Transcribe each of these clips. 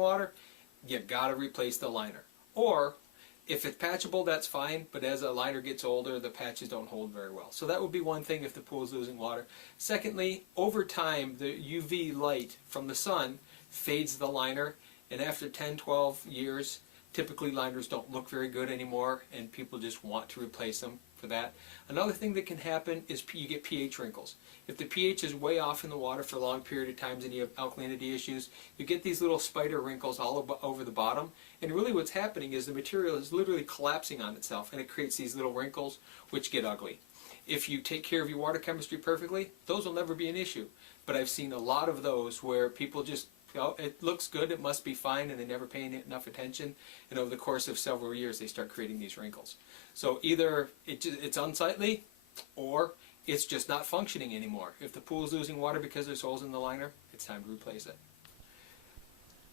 water, you gotta replace the liner. Or if it's patchable, that's fine, but as a liner gets older, the patches don't hold very well. So that would be one thing if the pool is losing water. Secondly, over time, the UV light from the sun fades the liner, and after 10, 12 years, typically liners don't look very good anymore, and people just want to replace them for that. Another thing that can happen is you get pH wrinkles. If the pH is way off in the water for a long period of times and you have alkalinity issues, you get these little spider wrinkles all over the bottom, and really what's happening is the material is literally collapsing on itself, and it creates these little wrinkles which get ugly. If you take care of your water chemistry perfectly, those will never be an issue. But I've seen a lot of those where people just, oh, it looks good, it must be fine, and they never pay enough attention, and over the course of several years they start creating these wrinkles. So either it's unsightly, or it's just not functioning anymore. If the pool is losing water because there's holes in the liner, it's time to replace it.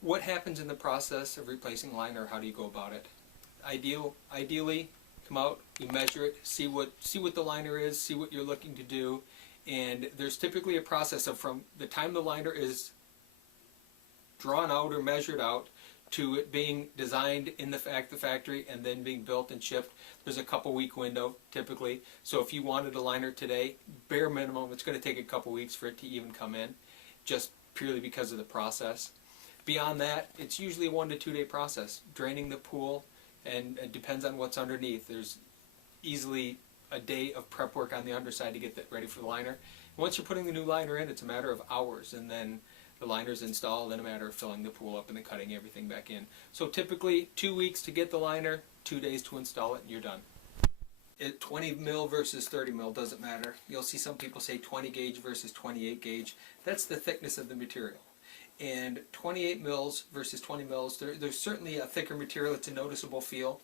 What happens in the process of replacing liner? How do you go about it? Ideally, come out, you measure it, see what the liner is, see what you're looking to do, and there's typically a process of from the time the liner is drawn out or measured out to it being designed in the factory and then being built and shipped. There's a couple week window typically. So if you wanted a liner today, bare minimum, it's going to take a couple weeks for it to even come in, just purely because of the process. Beyond that, it's usually a 1 to 2 day process. Draining the pool, and it depends on what's underneath. There's easily a day of prep work on the underside to get that ready for the liner. And once you're putting the new liner in, it's a matter of hours, and then the liner's installed, and a matter of filling the pool up and then cutting everything back in. So typically 2 weeks to get the liner, 2 days to install it, and you're done. 20 mil versus 30 mil doesn't matter. You'll see some people say 20 gauge versus 28 gauge. That's the thickness of the material. And 28 mils versus 20 mils, there's certainly a thicker material. It's a noticeable feel.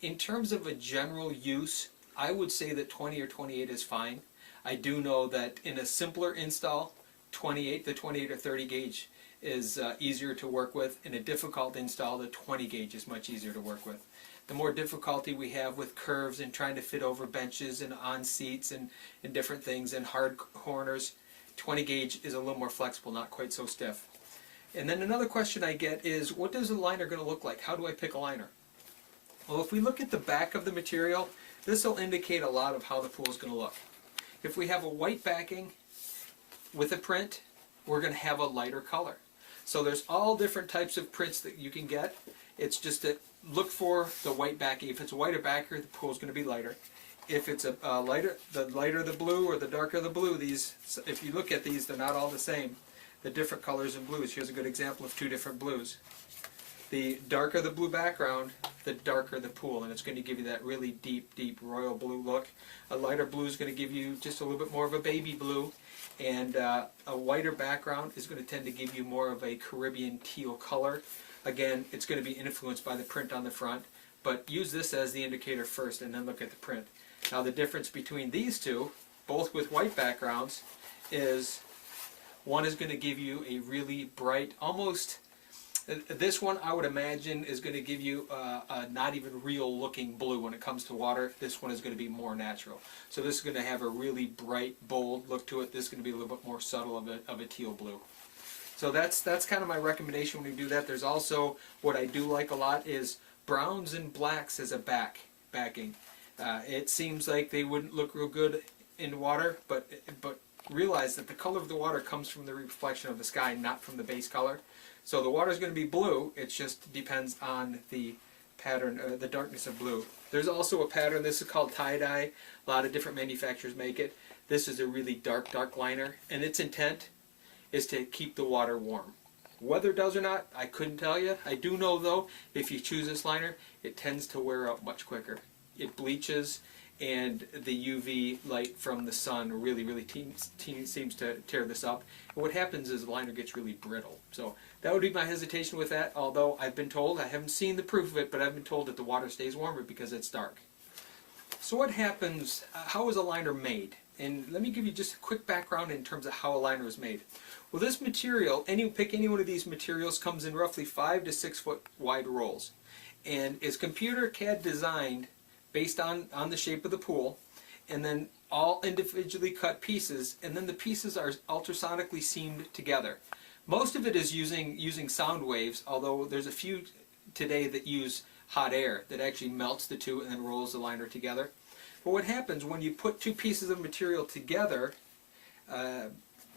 In terms of a general use, I would say that 20 or 28 is fine. I do know that in a simpler install, the 28 or 30 gauge is easier to work with. In a difficult install, the 20 gauge is much easier to work with. The more difficulty we have with curves and trying to fit over benches and on seats and different things and hard corners, 20 gauge is a little more flexible, not quite so stiff. And then another question I get is, what is a liner going to look like? How do I pick a liner? Well, if we look at the back of the material, this will indicate a lot of how the pool is going to look. If we have a white backing with a print, we're going to have a lighter color. So there's all different types of prints that you can get. It's just that look for the white backing. If it's a whiter backer, the pool is going to be lighter. If it's a lighter the blue or the darker the blue, these, if you look at these, they're not all the same. The different colors in blues. Here's a good example of two different blues. The darker the blue background, the darker the pool, and it's going to give you that really deep, deep royal blue look. A lighter blue is going to give you just a little bit more of a baby blue, and a whiter background is going to tend to give you more of a Caribbean teal color. Again, it's going to be influenced by the print on the front, but use this as the indicator first and then look at the print. Now the difference between these two, both with white backgrounds, is one is going to give you a really bright, almost, this one I would imagine is going to give you a not even real looking blue when it comes to water. This one is going to be more natural. So this is going to have a really bright, bold look to it. This is going to be a little bit more subtle of a teal blue. So that's kind of my recommendation when you do that. There's also, what I do like a lot is browns and blacks as a backing. It seems like they wouldn't look real good in water, but realize that the color of the water comes from the reflection of the sky, not from the base color. So the water is going to be blue, it just depends on the pattern, the darkness of blue. There's also a pattern, this is called tie-dye. A lot of different manufacturers make it. This is a really dark, dark liner, and its intent is to keep the water warm. Whether it does or not, I couldn't tell you. I do know though, if you choose this liner, it tends to wear out much quicker. It bleaches, and the UV light from the sun really, really seems to tear this up. And what happens is the liner gets really brittle. So that would be my hesitation with that, although I've been told, I haven't seen the proof of it, but I've been told that the water stays warmer because it's dark. So what happens, how is a liner made? And let me give you just a quick background in terms of how a liner is made. Well, this material, pick any one of these materials, comes in roughly 5 to 6 foot wide rolls, and is computer CAD designed based on the shape of the pool, and then all individually cut pieces, and then the pieces are ultrasonically seamed together. Most of it is using sound waves, although there's a few today that use hot air that actually melts the two and then rolls the liner together. But what happens when you put two pieces of material together,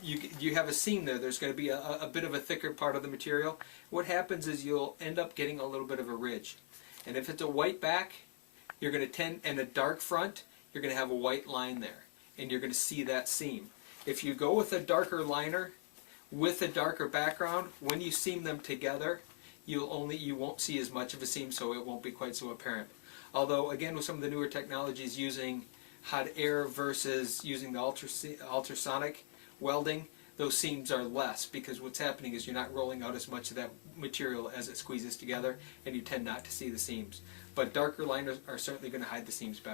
you have a seam there. There's going to be a bit of a thicker part of the material. What happens is you'll end up getting a little bit of a ridge. And if it's a white back, you're going to and a dark front, you're going to have a white line there. And you're going to see that seam. If you go with a darker liner with a darker background, when you seam them together, you won't see as much of a seam, so it won't be quite so apparent. Although, again, with some of the newer technologies using hot air versus using the ultrasonic welding, those seams are less, because what's happening is you're not rolling out as much of that material as it squeezes together, and you tend not to see the seams. But darker liners are certainly going to hide the seams better.